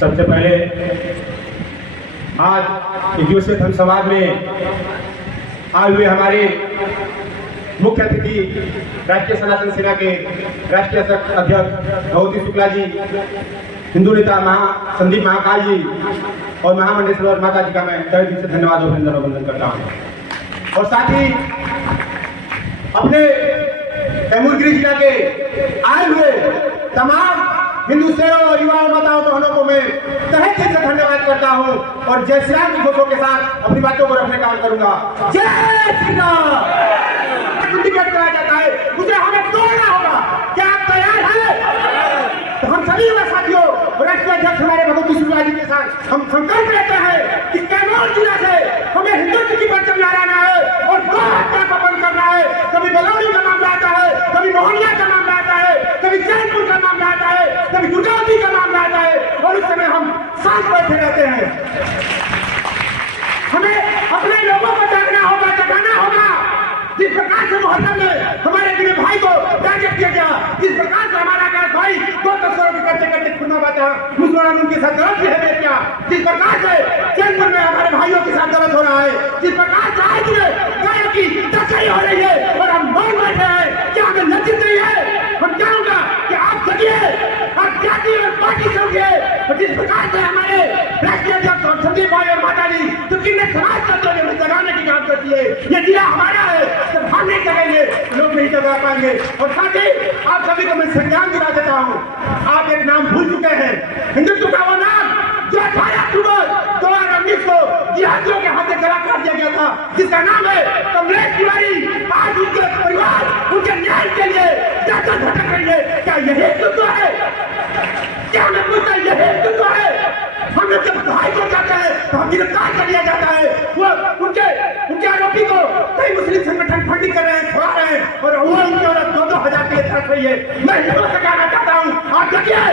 सबसे पहले आज दिवसीय धर्म समाज में आए हुए हमारे मुख्य अतिथि राष्ट्रीय सनातन सेना के राष्ट्रीय अध्यक्ष भगवती शुक्ला जी, हिंदू नेता संदीप महाकाल जी और महामंडलेश्वर माता जी का मैं तहे दिल से धन्यवाद और अभिनंदन वंदन करता हूँ। और साथ ही अपने कैमूरगिरी जिला के आए हुए तमाम हिंदू सेना और युवा माताओं बहनों को मैं तहे दिल से धन्यवाद करता हूँ और जय श्री राम की घोषों के साथ अपनी बातों को रखने का काम करूंगा। जय श्री राम। सिंडिकेट कराया जाता है, मुझे हमें तोड़ना होगा। क्या आप तैयार हैं? तो हम सभी युवा साथियों राष्ट्रीय अध्यक्ष हमारे भगवती शुक्ला जी के साथ हम संकल्प लेते हैं कि कैमूर जिला से हमें हिंदुत्व की परचम लहराना है और गौ हत्या को बंद करना है। कभी बलौनी का मामला आता है, कभी मोहनिया का मामला आता है, कभी जैनपुर का मामला आता है, कभी दुर्गावती का मामला आता है और उस समय हम साथ बैठे रहते हैं। हमें अपने लोगों को जागना होगा, जगाना होगा। जिस प्रकार से मोहल्ले में हमारे गिरे भाई को टारगेट किया गया, जिस प्रकार से हमारा आकाश भाई 2 तस्करों के करते करते खुना बाता मुसलमान उनके साथ गलत बिहेवियर किया, जिस प्रकार से जैनपुर में हमारे भाइयों के साथ गलत हो रहा है, जिस प्रकार से आज गायों की तस्करी हो रही है और हम मौन बैठे हैं, क्या हमें लज्जित नहीं है? हम चाहूंगा कि आप जगिए, आप जाति और पार्टी से उठिए। और जिस प्रकार से हमारे राष्ट्रीय अध्यक्ष और संदीप भाई और माता जी जो किन्ने समाज करते हुए जगाने की काम करती है, ये जिला हमारा है, जब हम नहीं जगेंगे लोग नहीं जगा पाएंगे। और साथ ही आप सभी को मैं संज्ञान दिला देता हूँ, आप एक नाम भूल चुके हैं, हिंदुत्व का वो नाम जो 18 अक्टूबर 2019 को जिहादियों के हाथ से गला काट दिया गया था, जिसका नाम है कमलेश तिवारी। आज उनके परिवार उनके न्याय के लिए जाकर भटक रही है। क्या यही हिंदुत्व है? क्या हमें पूछता है यही हिंदुत्व है? हम जब भाई को जाते हैं तो हम गिरफ्तार कर लिया जाता है। वो उनके आरोपी को कई मुस्लिम संगठन फंडिंग कर रहे हैं, छुड़ा रहे हैं और वो उनकी औरत 2-2 हजार के लिए तरस रही है। मैं हिंदुओं से कहना चाहता हूँ, आप जगिए।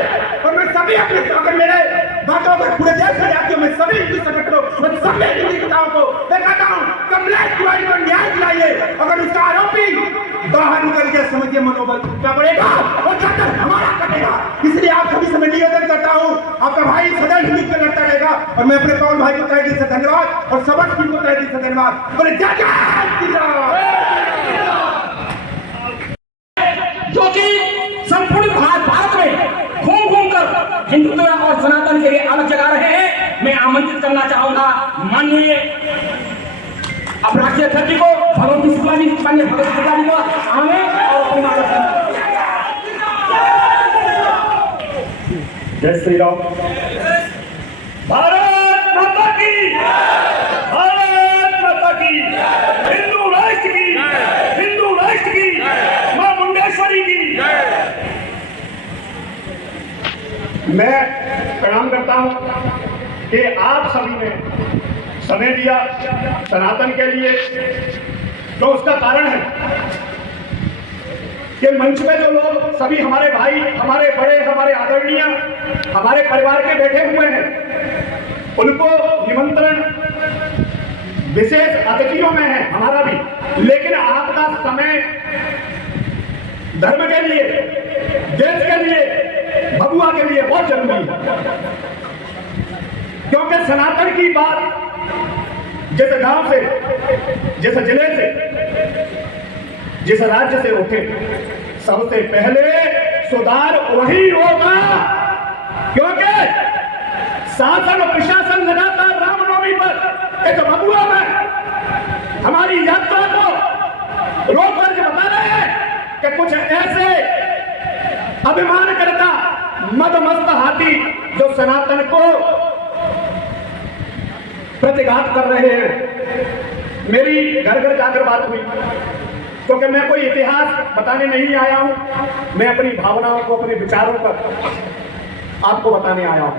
और मैं सभी अपने अगर मेरे बातों पर पूरे देश में जाती हूँ, मैं सभी हिंदू संगठनों और सभी हिंदू नेताओं को मैं कहता हूँ, कमलेश तिवारी को न्याय दिलाइए। अगर उसका आरोपी बाहर निकल गया, समझिए मनोबल क्या बढ़ेगा और जाकर हमारा कटेगा। इसलिए आप सभी से मैं निवेदन करता हूँ, आपका भाई सदैव हिंदू से लड़ता रहेगा। और मैं अपने पवन भाई को तहे दिल से धन्यवाद और सबक टीम को तहे दिल से धन्यवाद। बोले जय श्री राम। जो कि संपूर्ण भारत में घूम घूम कर हिंदुत्व और सनातन के लिए अलग जगा रहे हैं, मैं आमंत्रित करना चाहूंगा माननीय अब राष्ट्रीय अध्यक्ष को भगवती शुक्ला जी, माननीय भगवती शुक्ला जी को आने और अपनी जय श्री राम। भारत माता की, भारत माता की, हिंदू राष्ट्र की, हिंदू राष्ट्र की, मां मुंडेश्वरी की। मैं प्रणाम करता हूं कि आप सभी ने समय दिया सनातन के लिए। तो उसका कारण है कि मंच में जो लोग सभी हमारे भाई, हमारे बड़े, हमारे आदरणीय, हमारे परिवार के बैठे हुए हैं, उनको निमंत्रण विशेष अतिथियों में है, हमारा भी। लेकिन आपका समय धर्म के लिए, देश के लिए, भगवा के लिए बहुत जरूरी है। क्योंकि सनातन की बात जैसे गांव से, जैसे जिले से, जिस राज्य से उठे, सबसे पहले सुधार वही होगा। क्योंकि शासन और प्रशासन लगातार रामनवमी पर एक भगवा में हमारी यात्रा को रोक कर बता रहे हैं कि कुछ ऐसे अभिमान करता मदमस्त हाथी जो सनातन को प्रतिघात कर रहे हैं। मेरी घर घर जाकर बात हुई, क्योंकि मैं कोई इतिहास बताने नहीं आया हूं, मैं अपनी भावनाओं को, अपने विचारों पर आपको बताने आया हूं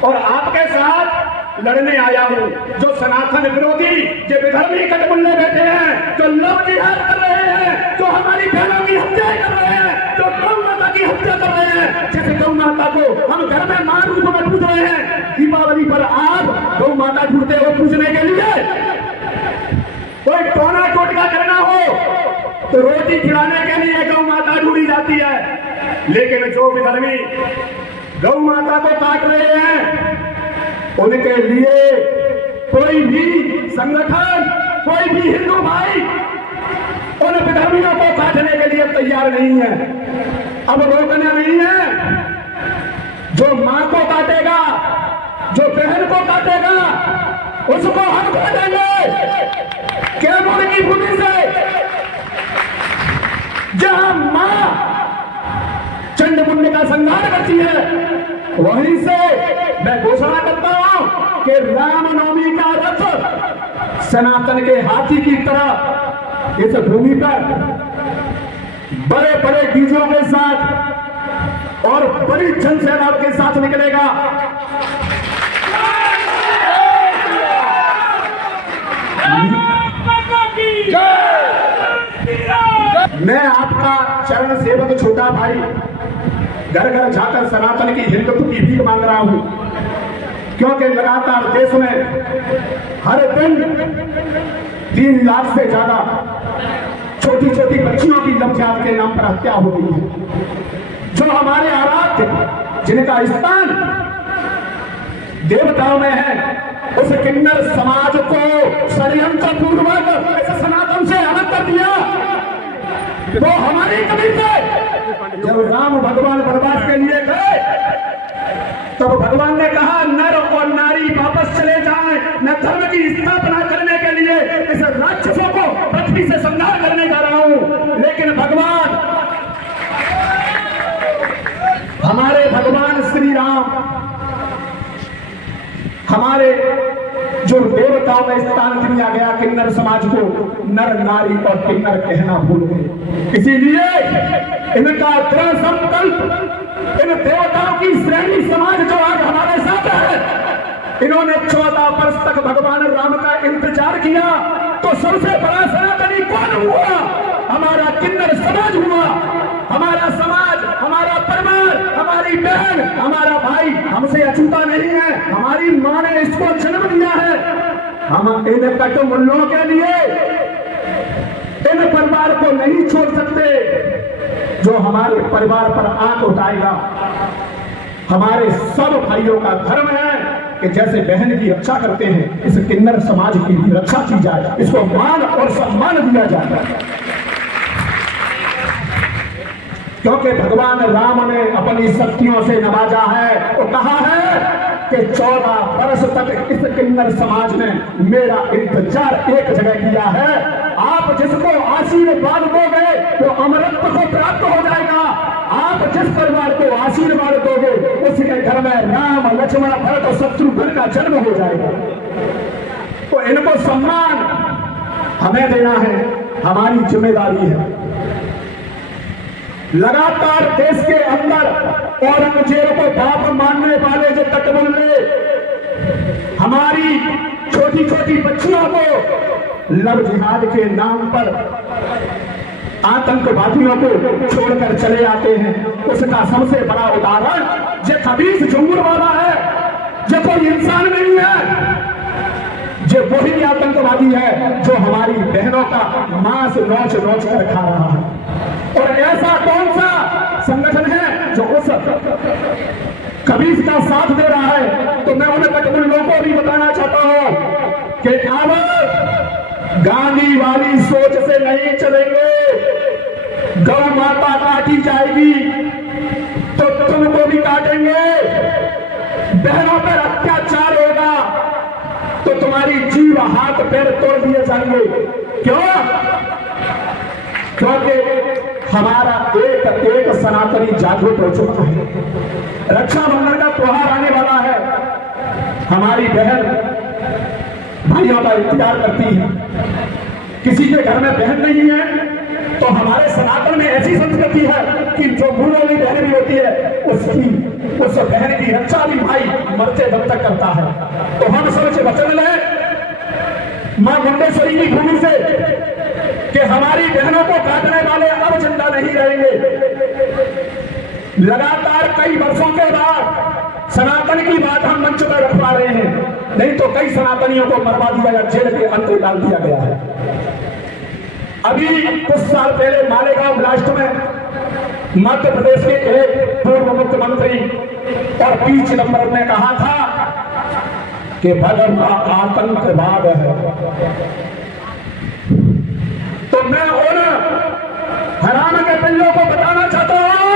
और आपके साथ लड़ने आया हूं। जो सनातन विरोधी, जो विधर्मी कटमुल्ले बैठे हैं, जो लव जिहाद कर रहे हैं, जो हमारी बहनों की हत्या कर रहे हैं, जो गौ माता की हत्या कर रहे हैं, जैसे गौ माता को हम घर में मां रूप में पूज रहे हैं। दीपावली पर आप गौ माता ढूंढते हो पूजने के लिए, कोई टोना टोटका करना हो तो रोटी खिलाने के लिए गौ माता ढूंढी जाती है। लेकिन जो विधर्मी गौ माता को काट रहे हैं, उनके लिए कोई भी संगठन, कोई भी हिंदू भाई उन विधर्मियों को काटने के लिए तैयार नहीं है। अब रोकना नहीं है। जो मां को काटेगा, जो बहन को काटेगा, उसको हम काटेंगे। कैमूर की भूमि से जहां मां चंडमुंड का संहार करती है, वहीं से मैं घोषणा करता हूं कि रामनवमी का रथ सनातन के हाथी की तरह इस भूमि पर बड़े बड़े डीजों के साथ और बड़ी जनसैलाब के साथ निकलेगा। मैं आपका चरण सेवक छोटा भाई घर घर जाकर सनातन की हिंदुत्व की भीख मांग रहा हूं, क्योंकि लगातार देश में हर दिन 3 लाख से ज्यादा छोटी छोटी बच्चियों की लवजात के नाम पर हत्या हो गई है। जो हमारे आराध्य, जिनका स्थान देवताओं में है, उस किन्नर समाज को षड्यंत्र पूर्वक सनातन से अलग कर दिया। तो हमारी कमी से जब राम भगवान वनवास के लिए गए, तब भगवान ने कहा नर और नारी वापस चले जाएं, मैं धर्म की स्थापना करने के लिए इस राक्षसों को पृथ्वी से संहार करने जा रहा हूं। लेकिन भगवान, हमारे भगवान श्री राम, हमारे जो देवताओं में स्थान दिया गया किन्नर समाज को नर नारी और किन्नर कहना भूल गए। इसीलिए इनका दृढ़ संकल्प, इन देवताओं की श्रेणी समाज जो आज हमारे साथ है, इन्होंने 14 वर्ष तक भगवान राम का इंतजार किया। तो सबसे बड़ा सनातनी कौन हुआ? हमारा किन्नर समाज हुआ। हमारा समाज, हमारा परिवार, हमारी बहन, हमारा भाई हमसे अछूता नहीं है। हमारी मां ने इसको जन्म दिया है। हम इन कटमुल्लों के लिए इन परिवार को नहीं छोड़ सकते। जो हमारे परिवार पर आंख उठाएगा, हमारे सब भाइयों का धर्म है कि जैसे बहन की रक्षा करते हैं, इस किन्नर समाज की भी रक्षा की जाए, इसको मान और सम्मान दिया जाए। क्योंकि भगवान राम ने अपनी शक्तियों से नवाजा है और कहा है कि 14 वर्ष तक इस किन्नर समाज ने मेरा इंतजार एक जगह किया है। आप जिसको आशीर्वाद दोगे वो अमरत्व को प्राप्त हो जाएगा। आप जिस परिवार को आशीर्वाद दोगे उसके घर में राम, लक्ष्मण, भरत और शत्रुघ्न का जन्म हो जाएगा। तो इनको सम्मान हमें देना है, हमारी जिम्मेदारी है। लगातार देश के अंदर औरंगजेब को बाप मानने वाले जो कटमुल्ले हमारी छोटी छोटी बच्चियों को लव जिहाद के नाम पर आतंकवादियों को छोड़कर चले आते हैं, उसका सबसे बड़ा उदाहरण जो खबीस झुंगुर वाला है, जो कोई इंसान नहीं है, जो वही आतंकवादी है जो हमारी बहनों का मांस नोच नोच कर खा रहा है। और ऐसा कौन सा संगठन है जो उस खबीस का साथ दे रहा है? तो मैं उन कटमुल्लों को भी बताना चाहता हूं कि अब गांधी वाली सोच से नहीं चलेंगे। गौ माता काटी जाएगी तो तुमको भी काटेंगे। बहनों पर अत्याचार होगा तो तुम्हारी जीव हाथ पैर तोड़ दिए जाएंगे। क्यों? क्योंकि हमारा एक सनातनी जागरूक हो चुका है। रक्षाबंधन का त्योहार आने वाला है। हमारी बहन भाइयों का इंतजार करती है। किसी के घर में बहन नहीं है तो हमारे सनातन में ऐसी संस्कृति है कि जो बूढ़ों वाली बहन भी होती है उस बहन की रक्षा भी भाई मरते दम तक करता है। तो हम सबसे वचन लें मां मुंडेश्वरी की भूमि से कि हमारी बहनों को काटने वाले अब जिंदा नहीं रहेंगे। लगातार कई वर्षों के बाद सनातन की बात हम मंच पर रखवा रहे हैं, नहीं तो कई सनातनियों को मरवा दिया या जेल के अंदर डाल दिया गया है। अभी कुछ साल पहले मालेगांव ब्लास्ट में मध्य प्रदेश के एक पूर्व मुख्यमंत्री और पी चिदंबरम ने कहा था कि भगवा आतंकवाद है। तो मैं उन हराम के पिल्लों को बताना चाहता हूं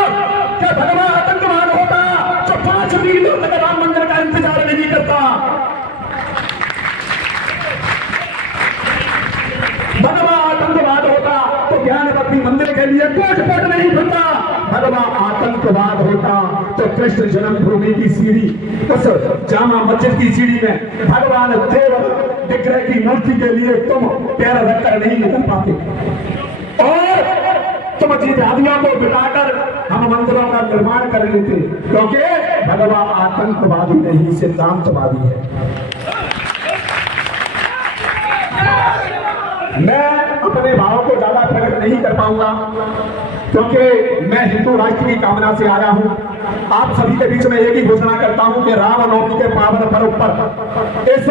कि भगवा आतंकवाद होता जो 5 मीलों तक राम मंदिर का इंतजार नहीं करता। भगवा आतंकवाद होता तो ज्ञानवती मंदिर के लिए कोट कोट नहीं बनता। भगवा आतंकवाद होता तो कृष्ण जन्मभूमि की सीढ़ी, उस जामा मस्जिद की सीढ़ी में भगवान देव विग्रह की मूर्ति के लिए तुम पैर रखकर नहीं निकल पाते और तुम जिहादियों को बिठाकर हम मंदिरों का निर्माण कर लेते, क्योंकि भगवा आतंकवादी नहीं सिद्धांतवादी है। मैं अपने भावों को ज्यादा प्रकट नहीं कर पाऊंगा क्योंकि मैं हिंदू राष्ट्र की कामना से आया हूं। आप सभी के बीच में एक ही घोषणा करता हूं कि रामनवमी के पावन पर्व पर इस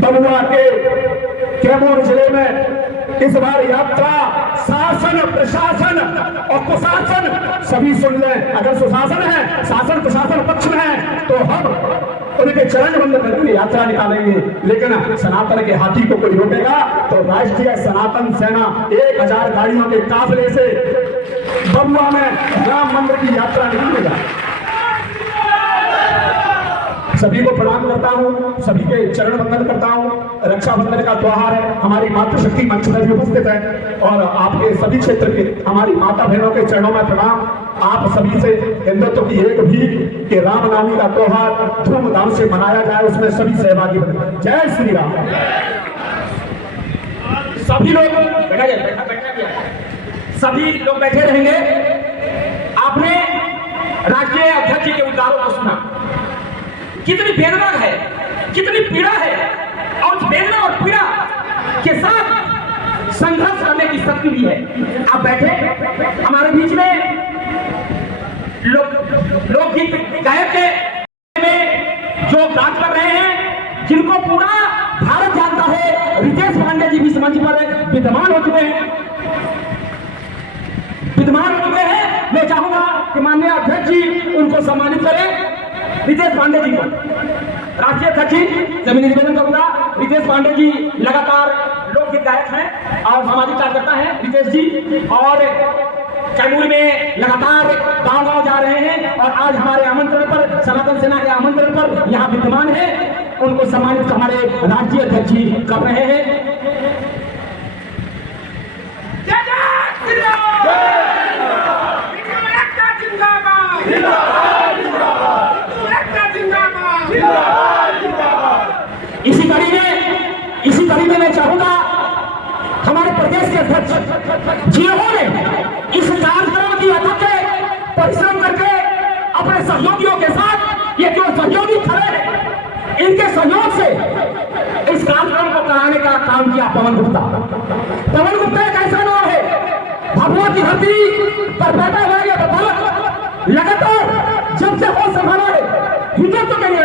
बमुआ के कैमूर जिले में इस बार यात्रा शासन प्रशासन और कुशासन सभी सुन लें। अगर सुशासन है, शासन प्रशासन पक्ष में है तो हम उनके चरण बंद करके यात्रा निकालेंगे, लेकिन सनातन के हाथी को कोई रोकेगा तो राष्ट्रीय सनातन सेना 1000 गाड़ियों के काफिले से बमुआ में राम मंदिर की यात्रा निकालेगा। सभी को प्रणाम करता हूं, सभी के चरण वंदन करता हूं। रक्षाबंधन का त्योहार है, हमारी मातृशक्ति मंच पर भी उपस्थित है और आपके सभी क्षेत्र के हमारी माता बहनों के चरणों में प्रणाम। आप सभी से हिंदुत्व की एक भी कि रामनवमी का त्योहार धूमधाम से मनाया जाए, उसमें सभी सहभागी बने। जय श्री राम। सभी लोग सभी लोग बैठे रहेंगे। आपने राष्ट्रीय अध्यक्ष जी के उद्गारों को सुना, कितनी वेदना है, कितनी पीड़ा है और उस वेदना और पीड़ा के साथ संघर्ष करने की शक्ति भी है। आप बैठे हमारे बीच में लोकगीत गायक के में जो गान कर रहे हैं, जिनको पूरा भारत जानता है, रितेश पांडे जी भी इस मंच पर विद्यमान हो चुके हैं। मैं चाहूंगा कि माननीय अध्यक्ष जी उनको सम्मानित करें। रितेश पांडे जी को राष्ट्रीय अध्यक्ष जी से मैं निवेदन करूंगा। रितेश पांडे जी लगातार लोकगीत गायक हैं और सामाजिक कार्यकर्ता हैं रितेश जी, और कैमूर में लगातार गांव-गांव जा रहे हैं और आज हमारे आमंत्रण पर, सनातन सेना के आमंत्रण पर यहाँ विद्यमान है। उनको सम्मानित हमारे राष्ट्रीय अध्यक्ष जी कर रहे हैं। इसी कड़ी में मैं चाहूंगा हमारे प्रदेश के अध्यक्ष जिन्होंने इस कार्यक्रम की अथक परिश्रम करके अपने सहयोगियों के साथ, ये जो सहयोगी खड़े हैं, इनके सहयोग से इस कार्यक्रम को कराने का काम किया पवन गुप्ता। पवन गुप्ता एक ऐसा नाम है, भगवा की धरती पर बैठा हुआ ये बताओ लगातार जब से हो संभाला है हिंदुत्व के लिए